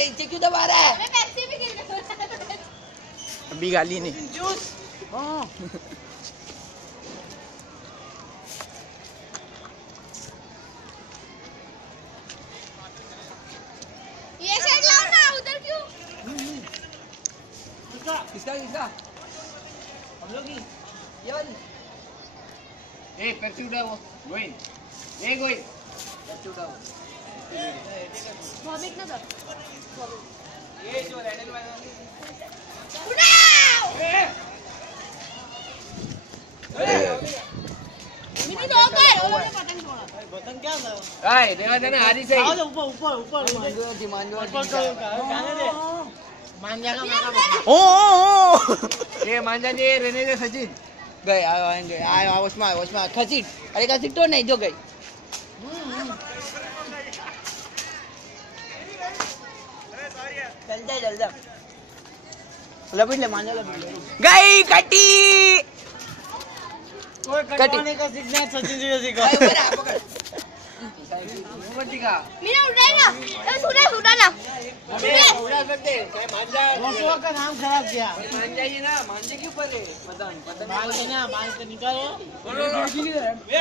अरे इसे क्यों दबा रहा है? पेप्सी भी गिर गया। अभी गाली नहीं। जूस। हाँ। ये साइड लाओ ना, उधर क्यों? किसका किसका? हम लोग की। ये वाली। ए पेप्सी उठाओ गोइन। ए गोइन। पेप्सी उठाओ। वॉमिट ना कर। ये जो लैंडल वाला। उठाओ। मिनी दो कर, वो लोग ने पतंग छोड़ा। बटन क्या था? आए देवा देना हारी से। आओ ऊपर ऊपर ऊपर। मांजो गाने दे। मांजा का मारा। ओ ये मांजा जी रहने दे सचिन। गए आएंगे आए वॉचमैन खसीट। अरे खसीट तो नहीं जो गई। चल जा लपेट ले मांजा लपेट ले। गई कटी ओए कटवाने का सीखना सचिन जी से सीखो। पकड़ मोहम्मद जी का मीना उठाएगा। उठा ना। उड़ा सकते क्या मांजा वसुआ का नाम खराब किया। मांजा ये ना मांजे के ऊपर है पतंग मांज के निकालो। क्या